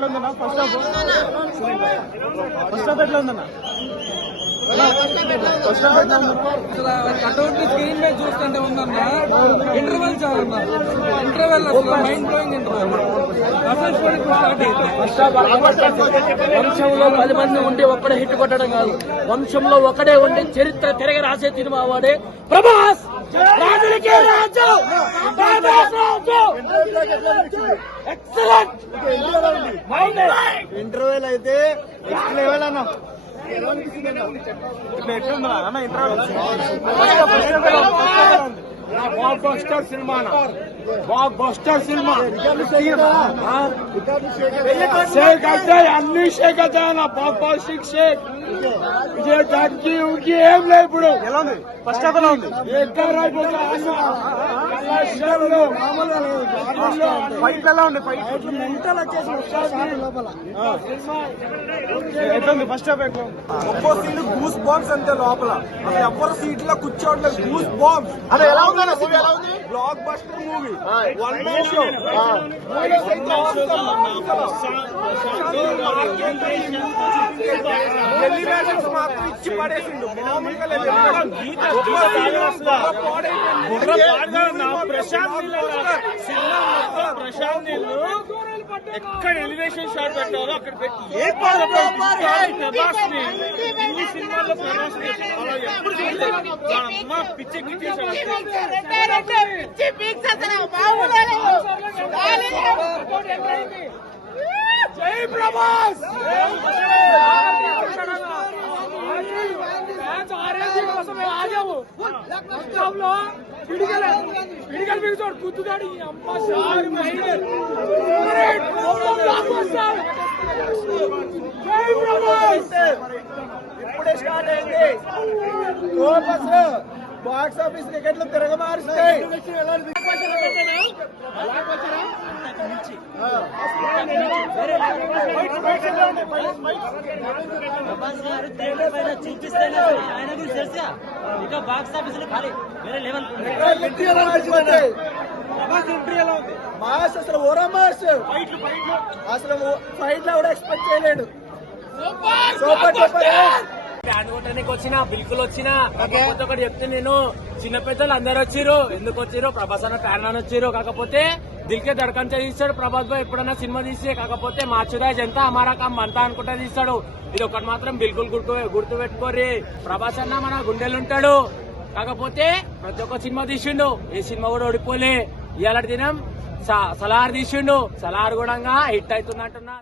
ఎట్లా ఉందన్నా? First half ఎట్లా ఉందన్నా? కటౌట్ స్క్రీన్ మీద చూస్తుంటే ఉందన్నా ఇంటర్వెల్ చాలన్నా ఇంటర్వెల్ అసలు మైండ్ బ్లోయింగ్ ఇంటర్వెల్ వంశంలో 10 మంది ఉండి ఒక్కడే హిట్ కొట్టడం కాదు, వంశంలో ఒకడే ఉండి చరిత్ర తిరగ రాసే సినిమా వాడే ప్రభాస్. రాజులకే రాజు, ఎక్సలెంట్ ఇంటర్వ్యూలు అయితే నెక్స్ట్ లెవెల్ అన్న. ఇట్లా ఎట్లుందా అన్న ఇంటర్వ్యూ? బాబ్ బస్టర్ సినిమా, బాబ్ బస్టర్ సినిమా. షేక్ అయితే అన్ని షేక్ అయితే అన్న. బాబా షేక్ జగ్గి ఉగ్గి ఏం లేదు. ఇప్పుడు ఎలా ఉంది? ఫస్ట్ హాఫ్ ఎలా ఉంది? ఫైట్ ఎలా ఉంది? ఫైట్ మెంటల్ వచ్చేసి లోపల ఎట్లా ఉంది? ఫస్ట్ హాఫ్ ఎట్లా ఉంది? ఒక్కో సీన్ గూస్ బాంబ్స్ అంతే లోపల. అసలు ఎవరు సీట్ లో కూర్చోవట్లేదు, గూస్ బాంబ్స్. అది ఎలా ఉందన్న? మూవీ ఎలా ఉంది? Block buster movie, one man show. Elevations మాత్రం ఇచ్చి పడేసిండు. మామూలుగా లేదు. ప్రశాంత్ నీళ్ళు ఎక్కడ ఎలివేషన్ షాట్ పెట్టారో అక్కడ పెట్టి ఏ ఇన్ని సినిమాల్లో ప్రభాస్ పిచ్చెక్కించేశారు. జై ప్రభాస్. గుర్తుదాడి ఇప్పుడే స్టార్ట్ అయింది. బాక్స్ ఆఫీస్ టికెట్లు తిరగమారుస్తాయి. చూపిస్తేనే ఆయన గురించి తెలుసా, ఇంకా బాక్స్ ఆఫీస్ లో ఖాళీ వేరే లెవెల్. మాస్ అసలు ఓరా మాస్. అసలు ఫైట్ లో కూడా ఎక్స్పెక్ట్ చేయలేడు. Super super. ఫ్యాన్ కొట్టడానికి వచ్చినా, బిల్కుల్ వచ్చినా కాకపోతే ఒకటి చెప్తే, నేను చిన్న పెద్దలు అందరు వచ్చిర్రు. ఎందుకు వచ్చిర్రు? ప్రభాస్ అన్న ఫ్యాన్ అని వచ్చిర్రు. కాకపోతే దిల్కే దడకంతా తీస్తాడు ప్రభాస్ భాయ్ ఎప్పుడన్నా సినిమా తీస్తే. కాకపోతే మార్చుదాజ్ ఎంత అమారా కామ్ అంతా అనుకుంటా తీస్తాడు. ఇది ఒకటి మాత్రం బిల్కుల్ గుర్తు పెట్టుకోర్రి, ప్రభాస్ అన్న మన గుండెలుంటాడు. కాకపోతే ప్రతి ఒక్క సినిమా తీసిండు, ఏ సినిమా కూడా ఓడిపోలే. ఇవాళ దినం సలార్ తీసిండు, సలార్ కూడా హిట్ అవుతుందంటున్నా.